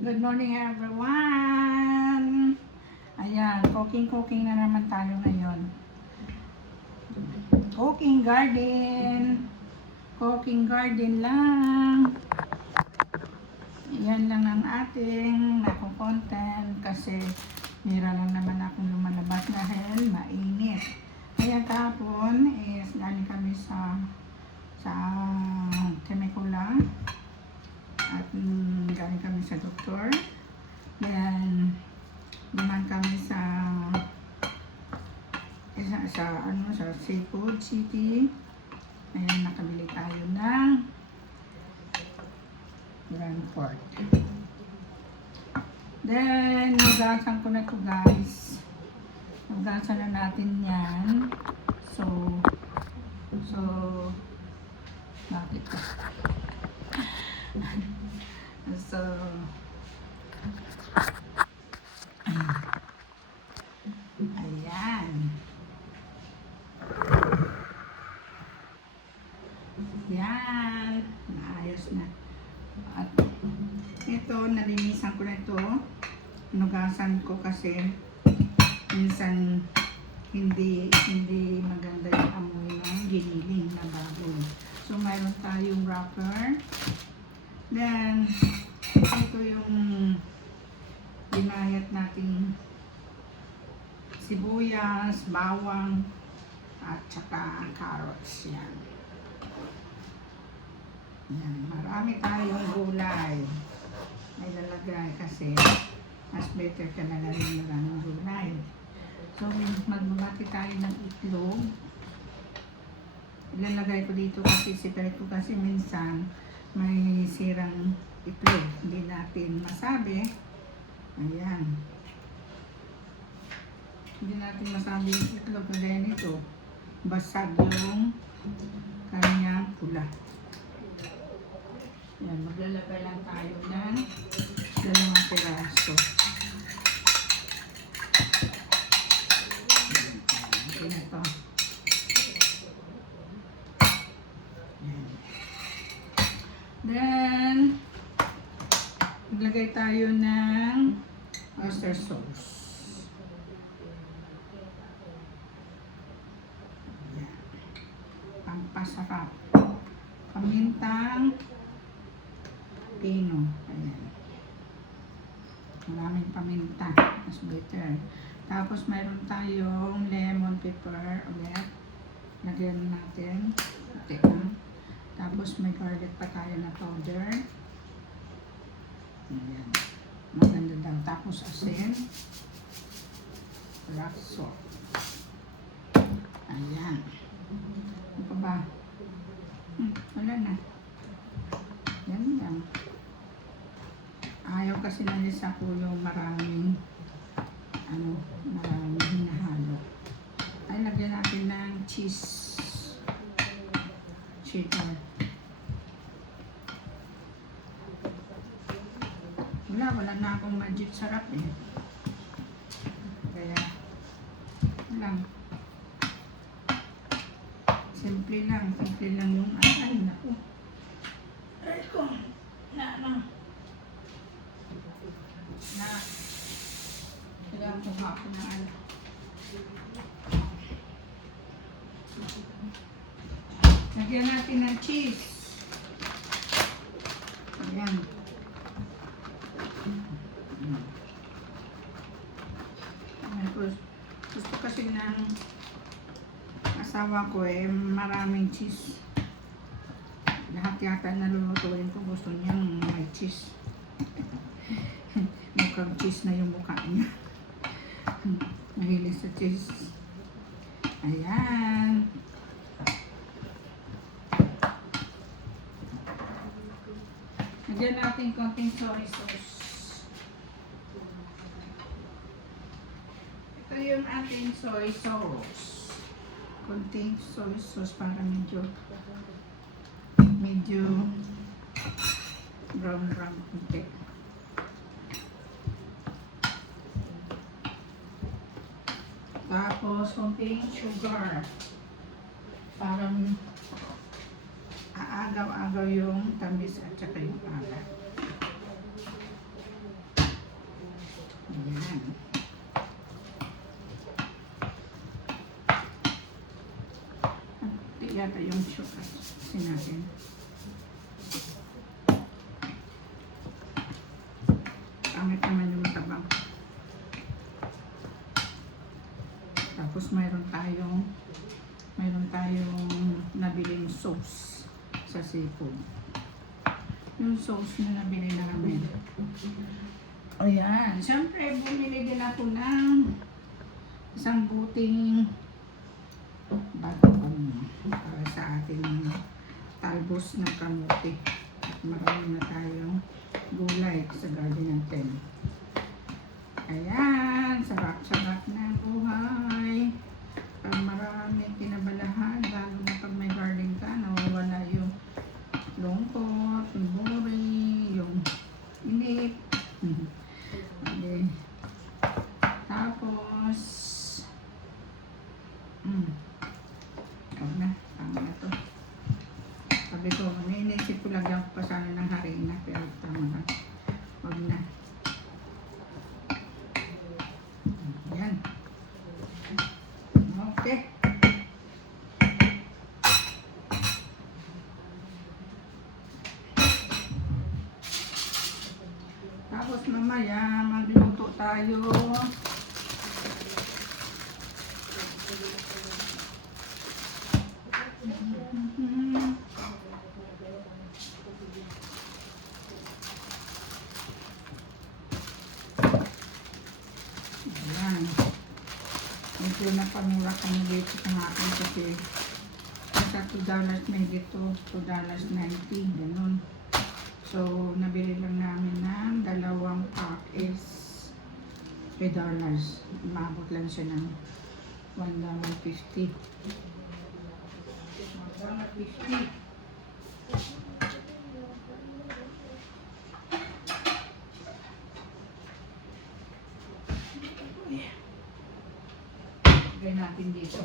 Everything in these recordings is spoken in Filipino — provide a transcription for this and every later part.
Good morning everyone! Ayan, cooking na naman tayo ngayon. Cooking garden. Cooking garden lang. Yan lang ang ating content kasi mira lang naman akong lumalabas dahil mainit. Kaya kahapon is galing kami sa Temecula at galing kami sa doktor. Then duman kami sa Seafood City. Ayan, nakabili tayo ng grand pork. Then nugasan ko na to guys. Nugasan na natin yan. So bakit ka? So ayan. Yan, naayos na. At ito, nalinisan ko na ito. Nugasan ko kasi minsan hindi maganda yung amoy ng giniling na baboy. So mayroon tayong wrapper. Then ito yung ginayat nating sibuyas, bawang at saka carrots. Yan. Yan, marami tayong gulay na ilalagay kasi mas better ka na rin maraming gulay. So magbabati tayo ng itlog. Ilalagay ko dito kasi separate ko kasi minsan may sirang itlog. Hindi natin masabi. Ayan. Hindi natin masabi yung itlog kagaya nito. Basag yung kanyang pula. Yan, maglalagay lang tayo ng 2 piraso. Okay na ito. Then, maglagay tayo ng oyster sauce. Yan. Pampasarap. Pamintang pino. Ayan. Maraming paminta. Mas better. Tapos mayroon tayong lemon pepper ulit. Lagyan natin. Tapos may garlic pa tayo na powder. Ayan. Maganda daw. Tapos asin. Rock salt. Ayan. Ano pa ba? Wala na. Yan lang. Ayaw kasi nalisa ko yung maraming hinahalo. Ay, lagyan natin ng cheese. Cheddar. Wala na akong magic sarap eh. Kaya, lang. Simple lang yung ay, naku. Ay ko, kailangan ko hapon na lagyan natin ng cheese. Ayan. Gusto kasi ng asawa ko eh, maraming cheese. Lahat yata nalulutuin ko gusto niyang may cheese. Mukhang cheese na yung mukha niya. Mahilig sa cheese. Ayan. Lagyan natin konting soy sauce. Ito yung ating soy sauce. Konting soy sauce para medyo brown konti. Tapos konting sugar. Parang aagaw-agaw yung tamis at saka yung alat. yata yung sugar natin. Pangit naman yung tabang. Tapos mayroon tayong nabiling sauce sa seafood. Yung sauce na nabili namin. Ayan. Siyempre, bumili din ako ng isang buting bagong para sa ating talbos ng kamote. At marami na tayong gulay sa garden natin. Ayan. Sarap-sarap na buhay. Pag marami kinabalahan, lalo na pag may garden ka, nawawala yung lungkot, yung boring, yung inip. Okay. Tapos, na, tama na to. Sabi ko, iniisip ko lagyan ko pa sana ng harina, pero tama na. Huwag na. Yan. Okay. Tapos mamaya, magluto tayo. Ayan. Medyo napamura kami dito sa akin kasi sa $2 may dito, $2.90, ganun. So, nabili lang namin ng dalawang pack is $3. Umabot lang siya ng $1.50. $1.50. Lagay natin dito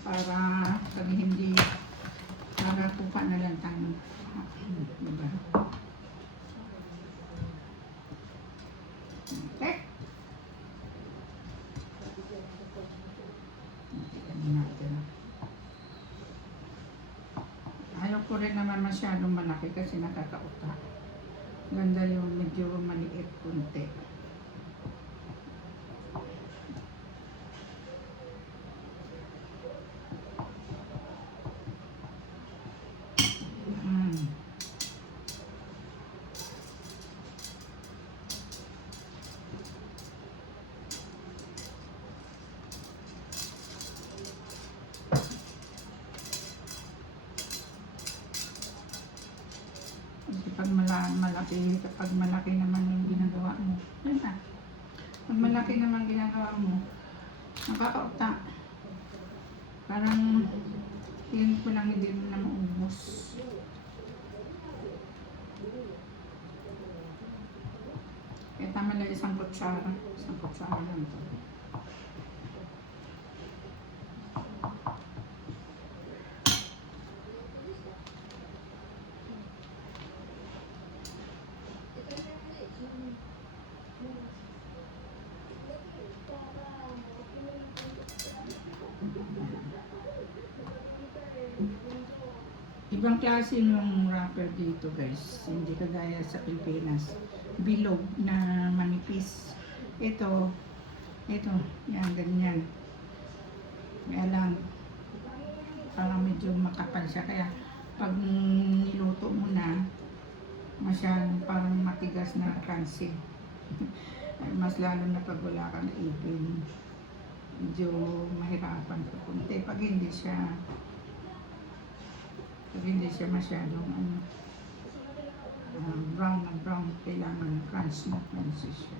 para pag hindi para pupa na lang tayo. Diba? Okay. Ayaw ko rin naman masyadong malaki kasi nakakauta. Ganda yung medyo maliit kunti. Kapag malaki naman yung ginagawa mo, yun na. Pag malaki naman ginagawa mo, nakakauta. Parang yun ko lang hindi mo na maubos. Kaya tama lang isang kutsara. Isang kutsara lang ito. Ibang klase yung wrapper dito guys, hindi kagaya sa Pilipinas. Bilog na manipis. Ito, yan, ganyan. Kaya lang, parang medyo makapal siya. Kaya pag niluto mo na, masyadong parang matigas na crunchy. Mas lalo na pag wala kang ipin, medyo mahirapan sa kunti. Pag hindi siya masyadong brown na brown, kailangan crunch na crunchy siya.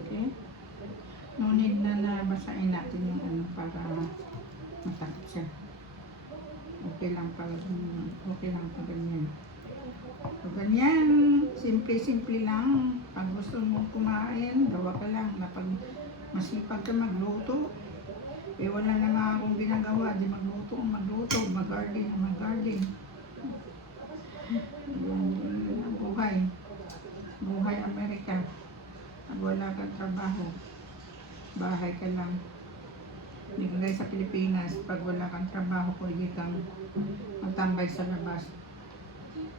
Okay? No need na basahin natin yung para matakot siya. Okay lang pa ganyan. So, ganyan, simple lang. Pag gusto mong kumain, gawa ka lang. Pag masipag ka magluto, Eh, wala na nga akong ginagawa. Di magluto, mag-garden. Yun ang buhay. Buhay Amerika. Pag wala kang trabaho, bahay ka lang. Hindi ka guys sa Pilipinas, pag wala kang trabaho, pwede kang magtambay sa labas.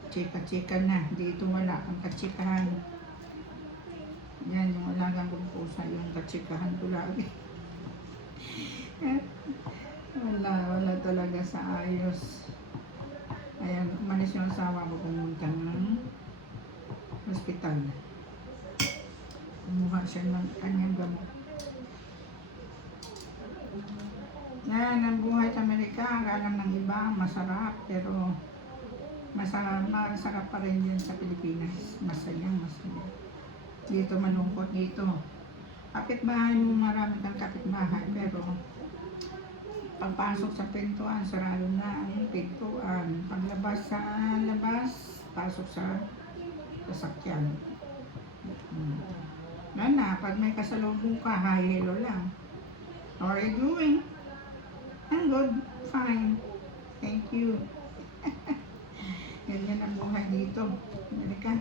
Chika-chika na. Dito wala ang kachikahan. Yan, yung alagang kong pusa, yung kachikahan ko lagi. Wala talaga sa ayos. Ayan, umalis yung asawa ko pumunta ng hospital. Kumuha siya ng kanyang gamot. Yan ang buhay sa Amerika. Ang alam ng iba, masarap. Pero masarap pa rin yun sa Pilipinas. Masaya. Dito malungkot dito. Kapitbahay mo, marami kang kapitbahay. Pero pagpasok sa pintuan, sarado na ang pintuan. Paglabas sa labas, pasok sa sasakyan. Na, pag may kasalubong ka, hi, hello lang. How are you doing? I'm good, fine. Thank you. Ganyan ang buhay dito. Amerika.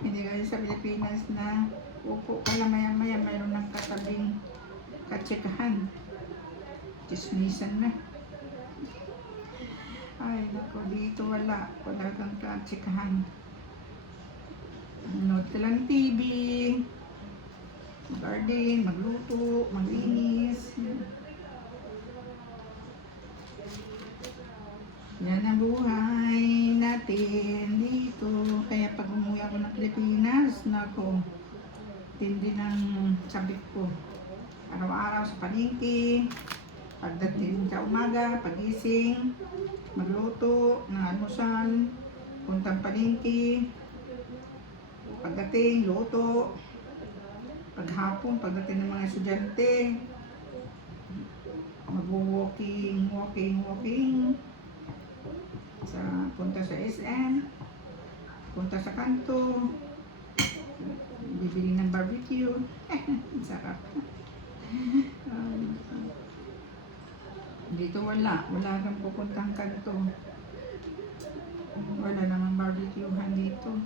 Hindi kayo sa Pilipinas na upo ka lang maya-maya, mayroon ng katabing katsikahan. Chismisan na. Ay, nako, dito wala kang katsikahan. Nood ka lang TV, garden, magluto, maglinis. Yan ang buhay natin dito. Kaya pag umuwi ako ng Pilipinas, nako, tindi ng sabik ko. Araw-araw sa palengke, pagdating sa umaga, pagising, magluto ng almusal, puntang palengke, pagdating, luto, paghapon, pagdating ng mga estudyante, mag-walking, punta sa SM, punta sa kanto, bibili ng barbecue. Sarap. Dito wala kang pupuntang kanto. Wala namang barbecuehan dito.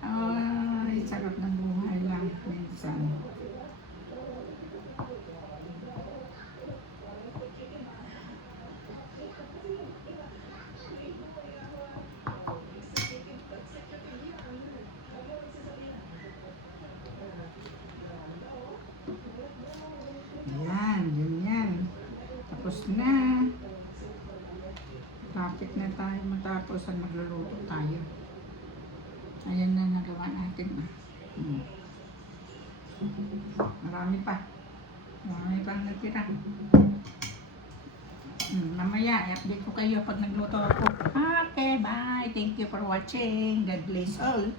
Ay, sarap ng buhay lang minsan. Yan. Tapos na. Kapit na tayo matapos at magluluto tayo. Ayan na nagawa natin. Marami pang natira. Mamaya, i-update ko kayo pag nagluto ako. Okay, bye. Thank you for watching. God bless all.